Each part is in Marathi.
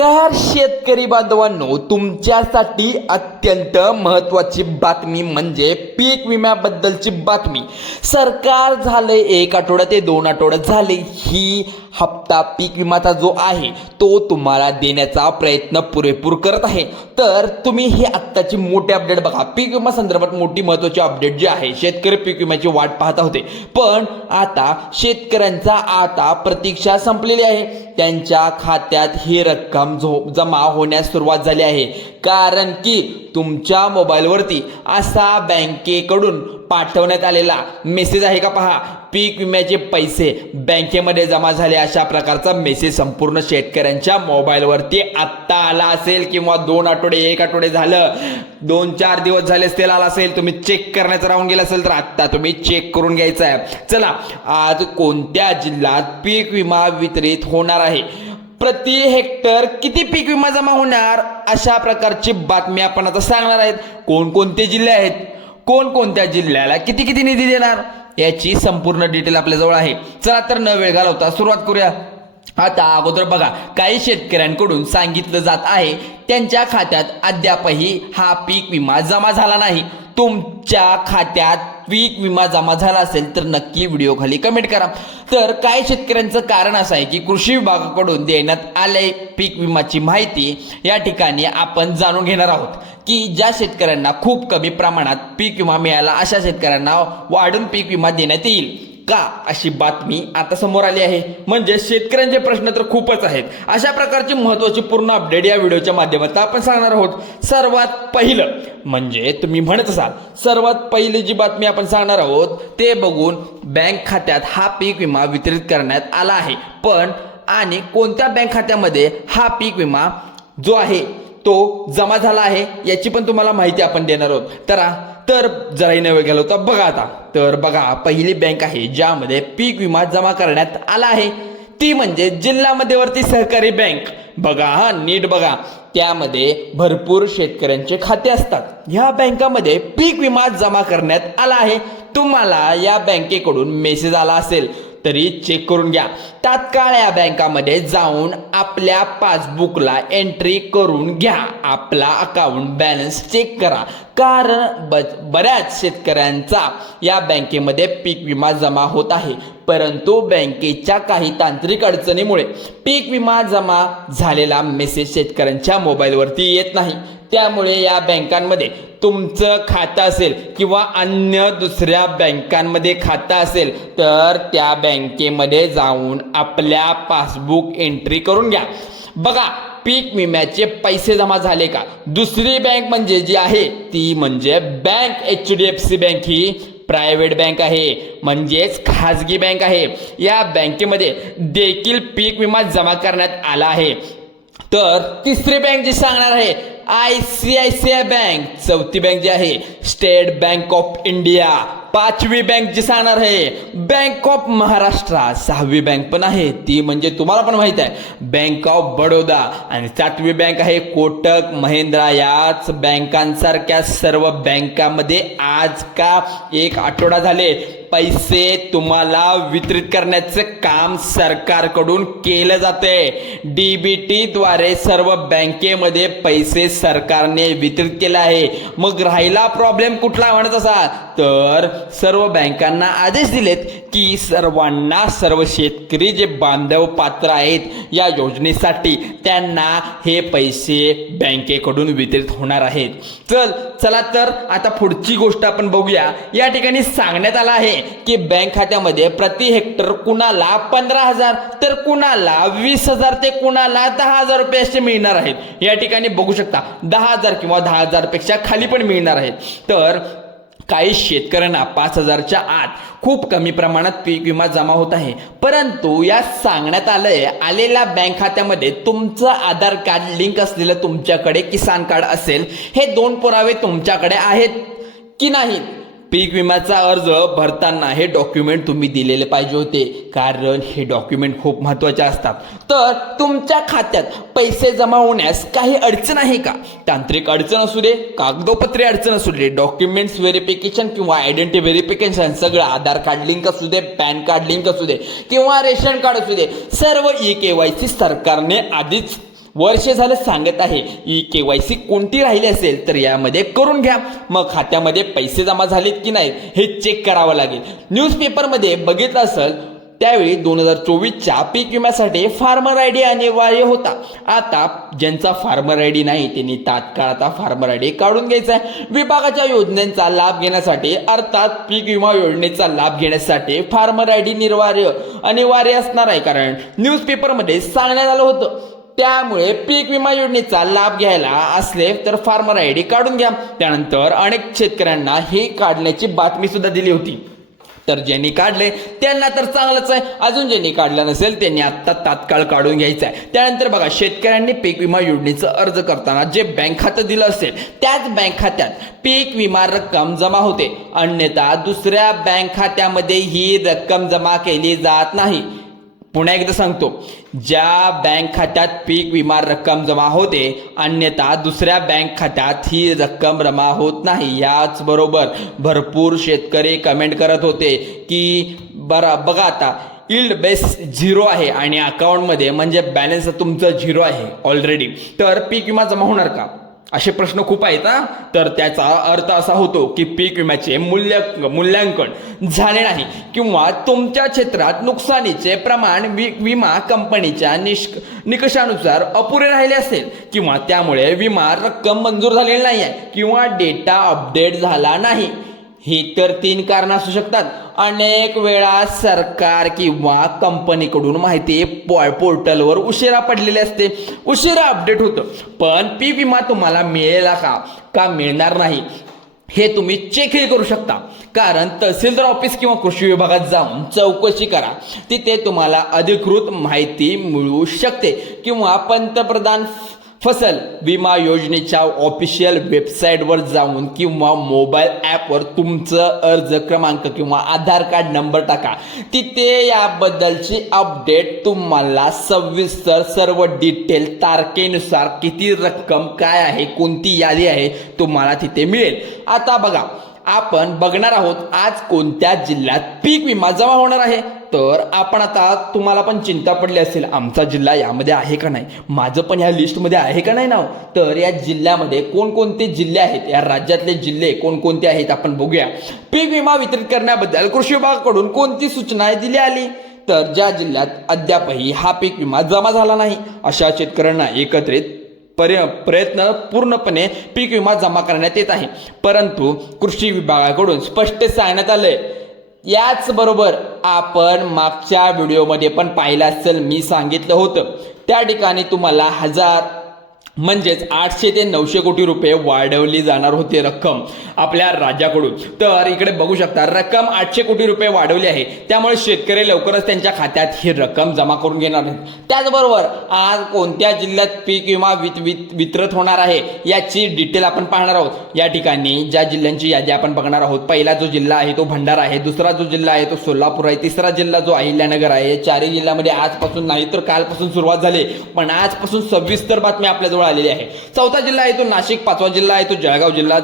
नमस्कार शेतकरी बांधवांनो तुमच्यासाठी अत्यंत महत्वाची बातमी म्हणजे पीक विम्याबद्दलची बातमी. सरकार झाले एक आठवडा ते दोन आठवड्यात झाले ही हप्ता पीक विमाचा जो आहे तो तुम्हाला देण्याचा प्रयत्न पुरेपूर करत आहे. तर तुम्ही हे आत्ताची मोठी अपडेट बघा. पीक विमा संदर्भात मोठी महत्वाची अपडेट जी आहे शेतकरी पीक विम्याची वाट पाहत होते. पण आता शेतकऱ्यांचा आता प्रतीक्षा संपलेली आहे. त्यांच्या खात्यात ही रक्कम झो जमा होण्यास सुरुवात झाली आहे. कारण की तुमच्या मोबाईलवरती असा बँकेकडून पाठवण्यात आलेला मेसेज आहे का पहा? पीक विम्याचे पैसे बँकेमध्ये जमा झाले अशा प्रकारचा मेसेज संपूर्ण शेतकऱ्यांच्या मोबाईलवरती आत्ता आला असेल किंवा दोन आठवडे एक आठवडे झालं दोन चार दिवस झाले असतील आला असेल तुम्ही चेक करण्याचं राहून गेलं असेल तर आत्ता तुम्ही चेक करून घ्यायचं आहे. चला आज कोणत्या जिल्ह्यात पीक विमा वितरित होणार आहे? प्रति हेक्टर किती पीक विमा जमा होणार? अशा प्रकारची बातमी आपण आता सांगणार आहेत. कोणकोणते जिल्हे आहेत? कोणकोणत्या जिल्ह्याला किती किती निधी देणार? याची संपूर्ण डिटेल आपल्याजवळ आहे. चला तर न वेळ घालवता सुरुवात करूया. आता अगोदर बघा काही शेतकऱ्यांकडून सांगितलं जात आहे त्यांच्या खात्यात अद्यापही हा पीक विमा जमा झाला नाही. तुमच्या खात्यात पीक विमा जमा झाला असेल तर नक्की व्हिडिओ खाली कमेंट करा. तर काही शेतकऱ्यांचं कारण असं आहे की कृषी विभागाकडून देण्यात आले पीक विमाची माहिती या ठिकाणी आपण जाणून घेणार आहोत की ज्या शेतकऱ्यांना खूप कमी प्रमाणात पीक विमा मिळाला अशा शेतकऱ्यांना वाढून पीक विमा देण्यात येईल. का अशी बातमी आता समोर आली आहे? म्हणजे शेतकऱ्यांचे प्रश्न तर खूपच आहेत. अशा प्रकारची महत्वाची पूर्ण अपडेट या व्हिडिओच्या माध्यमातून आपण सांगणार आहोत. सर्वात पहिलं म्हणजे तुम्ही म्हणत असाल सर्वात पहिली जी बातमी आपण सांगणार आहोत ते बघून बँक खात्यात हा पीक विमा वितरित करण्यात आला आहे. पण आणि कोणत्या बँक खात्यामध्ये हा पीक विमा जो आहे तो जमा झाला आहे याची पण तुम्हाला माहिती आपण देणार आहोत. तर तर जराही नवे गेलो होता बघा आता. तर बघा पहिली बँक आहे ज्यामध्ये पीक विमा जमा करण्यात आला आहे. ती म्हणजे जिल्हा मध्यवर्ती सहकारी बँक बघा हा नीट बघा. त्यामध्ये भरपूर शेतकऱ्यांचे खाते असतात. ह्या बँकामध्ये पीक विमा जमा करण्यात आला आहे. तुम्हाला या बँकेकडून मेसेज आला असेल. तरी चेक करून घ्या. तात्काळ या बँकामध्ये जाऊन आपल्या पासबुकला एंट्री करून घ्या. आपला अकाउंट बॅलन्स चेक करा. कारण ब बऱ्याच शेतकऱ्यांचा या बँकेमध्ये पीक विमा जमा होत आहे. परंतु बँकेच्या काही तांत्रिक अडचणीमुळे पीक विमा जमा झालेला मेसेज शेतकऱ्यांच्या मोबाईलवरती येत नाही. त्यामुळे या बँकांमध्ये तुमचं खातं असेल किंवा अन्य दुसऱ्या बँकांमध्ये खातं असेल तर त्या बँकेमध्ये जाऊन आपल्या पासबुक एंट्री करून घ्या. बघा पीक विम्याचे पैसे जमा झाले का? दुसरी बँक म्हणजे जी आहे ती म्हणजे bank H D F C bank ही प्रायव्हेट बँक आहे म्हणजेच खाजगी बँक आहे. या बँकेमध्ये देखील पीक विमा जमा करण्यात आला आहे. तर तिसरी बँक जी सांगणार आहे I C I C I bank. चौथी बँक जी आहे स्टेट बँक ऑफ इंडिया. पाचवी बँक जी सांगणार आहे बँक ऑफ महाराष्ट्र. सहावी बँक पण आहे ती म्हणजे तुम्हाला पण माहीत आहे बँक ऑफ बडोदा. आणि सातवी बँक आहे कोटक महिंद्रा. याच बँकांसारख्या सर्व बँकामध्ये आज का एक आठवडा झाले पैसे तुम्हाला वितरित करण्याचं काम सरकारकडून केलं जाते डीबीटी द्वारे सर्व बँकेमध्ये पैसे सरकारने वितरित केले आहे. मग राहिला प्रॉब्लेम कुठला म्हणत असा? तर सर्व बँकांना आदेश दिलेत की सर्वांना सर्व शेतकरी जे बांधव पात्र आहेत या योजनेसाठी त्यांना हे पैसे बँकेकडून वितरित होणार आहेत. चल चला तर आता पुढची गोष्ट आपण बघूया. या ठिकाणी सांगण्यात आलं आहे. की बँक खात्यामध्ये प्रति हेक्टर कुणाला पंधरा हजार तर कुणाला वीस हजार ते कुणाला दहा हजार रुपये असे मिळणार आहेत. या ठिकाणी बघू शकता दहा हजार किंवा दहा हजारपेक्षा खाली पण मिळणार आहेत. तर काही शेतकऱ्यांना पाच हजारच्या आत खूप कमी प्रमाणात पीक विमा जमा होत आहे. परंतु या सांगण्यात आलंय आलेल्या बँक खात्यामध्ये तुमचं आधार कार्ड लिंक असलेलं तुमच्याकडे किसान कार्ड असेल हे दोन पुरावे तुमच्याकडे आहेत की नाहीत? पीक विम्याचा अर्ज भरताना हे डॉक्युमेंट तुम्ही दिलेले पाहिजे होते. कारण हे डॉक्युमेंट खूप महत्त्वाचे असतात. तर तुमच्या खात्यात पैसे जमा होण्यास काही अडचण आहे का? तांत्रिक अडचण असू दे कागदोपत्री अडचण असू दे डॉक्युमेंट्स व्हेरिफिकेशन किंवा आयडेंटिटी व्हेरिफिकेशन सगळं आधार कार्ड लिंक असू दे पॅन कार्ड लिंक असू दे किंवा रेशन कार्ड असू दे सर्व ई के वाय सी सरकारने आधीच वर्ष झालं सांगत आहे. ई के वाय सी कोणती राहिली असेल तर यामध्ये करून घ्या. मग खात्यामध्ये पैसे जमा झालेत की नाही हे चेक करावं लागेल. न्यूजपेपरमध्ये बघितलं असेल त्यावेळी दोन हजार चोवीसच्या पीक विम्यासाठी फार्मर आय डी अनिवार्य होता. आता ज्यांचा फार्मर आय डी नाही त्यांनी तात्काळ आता फार्मर आय डी काढून घ्यायचा आहे. विभागाच्या योजनेचा लाभ घेण्यासाठी अर्थात पीक विमा योजनेचा लाभ घेण्यासाठी फार्मर आय डी निर्वार्य अनिवार्य असणार आहे. कारण न्यूजपेपरमध्ये सांगण्यात आलं होतं त्यामुळे पीक विमा योजनेचा लाभ घ्यायला असले तर फार्मर आय डी काढून घ्या. त्यानंतर अनेक शेतकऱ्यांना हे काढण्याची बातमी सुद्धा दिली होती. तर ज्यांनी काढले त्यांना तर चांगलंच आहे. अजून ज्यांनी काढलं नसेल त्यांनी आत्ता तात्काळ काढून घ्यायचं आहे. त्यानंतर बघा शेतकऱ्यांनी पीक विमा योजनेचं अर्ज करताना जे बँक खातं दिलं असेल त्याच बँक खात्यात पीक विमा रक्कम जमा होते. अन्यथा दुसऱ्या बँक खात्यामध्ये ही रक्कम जमा केली जात नाही. पुन्हा एकदा सांगतो. ज्या बँक खात्यात पीक विमा रक्कम जमा होते अन्यथा दुसऱ्या बँक खात्यात ही रक्कम जमा होत नाही. याचबरोबर भरपूर शेतकरी कमेंट करत होते की बरं बघा आता इल्ड बेस झिरो आहे आणि अकाउंटमध्ये म्हणजे बॅलन्स तुमचं झिरो आहे ऑलरेडी तर पीक विमा जमा होणार का? असे प्रश्न खूप आहेत ना तर त्याचा अर्थ असा होतो की पीक विम्याचे मूल्य मूल्यांकन झाले नाही किंवा तुमच्या क्षेत्रात नुकसानीचे प्रमाण वि विमा कंपनीच्या निष्क निकषानुसार अपुरे राहिले असेल किंवा त्यामुळे विमा रक्कम मंजूर झालेली नाही आहे किंवा डेटा अपडेट झाला नाही. ही तर तीन कारण असू शकतात. अनेक वेळा सरकार किंवा कंपनीकडून माहिती पोर्टलवर उशिरा पडलेली असते. उशिरा अपडेट होतं. पण पी विमा तुम्हाला मिळेल का? का मिळणार नाही? हे तुम्ही चेकही करू शकता. कारण तहसीलदार ऑफिस किंवा कृषी विभागात जाऊन चौकशी करा. तिथे तुम्हाला अधिकृत माहिती मिळू शकते. किंवा पंतप्रधान फसल विमा योजनेच्या ऑफिशियल वेबसाईटवर जाऊन किंवा मोबाईल ॲपवर तुमचं अर्ज क्रमांक किंवा आधार कार्ड नंबर टाका. तिथे याबद्दलची अपडेट तुम्हाला सविस्तर सर्व डिटेल तारखेनुसार किती रक्कम काय आहे कोणती यादी आहे तुम्हाला तिथे मिळेल. आता बघा आपण बघणार आहोत आज कोणत्या जिल्ह्यात पीक विमा जमा होणार आहे? तर आपण आता तुम्हाला पण चिंता पडली असेल आमचा जिल्हा यामध्ये आहे का नाही? माझं पण ह्या लिस्टमध्ये आहे का नाही नाव? तर या जिल्ह्यामध्ये कोणकोणते जिल्हे आहेत? या राज्यातले जिल्हे कोणकोणते आहेत? आपण बघूया. पीक विमा वितरित करण्याबद्दल कृषी विभागाकडून कोणती सूचना दिली आली? तर ज्या जिल्ह्यात अद्यापही हा पीक विमा जमा झाला नाही अशा शेतकऱ्यांना एकत्रित पर्य प्रयत्न पूर्णपणे पीक विमा जमा करण्यात येत आहे. परंतु कृषी विभागाकडून स्पष्ट सांगण्यात आलंय याचबरोबर आपण मागच्या व्हिडिओमध्ये पण पाहिलं असेल मी सांगितलं होतं. त्या ठिकाणी तुम्हाला हजार म्हणजेच आठशे ते नऊशे कोटी रुपये वाढवली जाणार होती रक्कम आपल्या राज्याकडून तर इकडे बघू शकता रक्कम आठशे कोटी रुपये वाढवली आहे. त्यामुळे शेतकरी लवकरच त्यांच्या खात्यात ही रक्कम जमा करून घेणार आहेत. त्याचबरोबर आज कोणत्या जिल्ह्यात पीक विमा वित वितरित होणार आहे याची डिटेल आपण पाहणार आहोत. या ठिकाणी ज्या जिल्ह्यांची यादी आपण बघणार आहोत पहिला जो जिल्हा आहे तो भंडारा आहे दुसरा जो जिल्हा आहे तो सोलापूर आहे तिसरा जिल्हा जो अहिल्यानगर आहे. चारही जिल्ह्यामध्ये आजपासून नाही तर कालपासून सुरुवात झाली. पण आजपासून सविस्तर बातमी आपल्याजवळ आलेली आहे. चौथा जिल्हा आहे तो नाशिक पाचवा जिल्हा आहे तो जळगाव जिल्हा.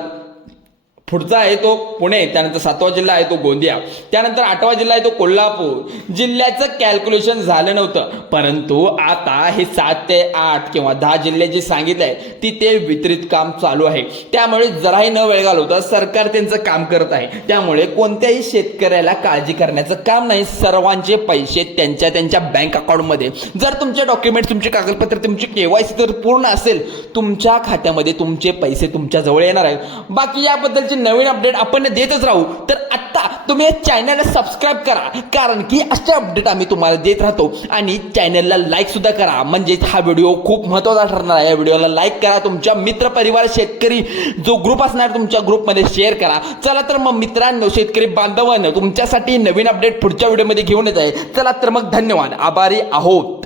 पुढचा आहे तो पुणे त्यानंतर सातवा जिल्हा आहे तो गोंदिया त्यानंतर आठवा जिल्हा आहे तो कोल्हापूर. जिल्ह्याचं कॅल्क्युलेशन झालं नव्हतं परंतु आता हे सात ते आठ किंवा दहा जिल्हे जे सांगितले आहे तिथे वितरित काम चालू आहे. त्यामुळे जराही न वेळ घालवता सरकार त्यांचं काम करत आहे. त्यामुळे कोणत्याही शेतकऱ्याला काळजी करण्याचं काम नाही. सर्वांचे पैसे त्यांच्या त्यांच्या बँक अकाउंटमध्ये जर तुमचे डॉक्युमेंट तुमचे कागदपत्र तुमची केवायसी जर पूर्ण असेल तुमच्या खात्यामध्ये तुमचे पैसे तुमच्या जवळ येणार आहेत. बाकी याबद्दलचे नवीन अपडेट आपण देतच राहू. तर आत्ता तुम्ही चॅनलला सबस्क्राईब करा. कारण की असे अपडेट आम्ही तुम्हाला देत राहतो. आणि चॅनलला लाईक सुद्धा करा. म्हणजेच हा व्हिडिओ खूप महत्त्वाचा ठरणार आहे. या व्हिडिओला लाईक करा. तुमच्या मित्र परिवार शेतकरी जो ग्रुप असणार तुमच्या ग्रुपमध्ये शेअर करा. चला तर मग मित्रांनो शेतकरी बांधवांनो तुमच्यासाठी नवीन अपडेट पुढच्या व्हिडिओमध्ये घेऊन येत आहे. चला तर मग धन्यवाद. आभारी आहोत.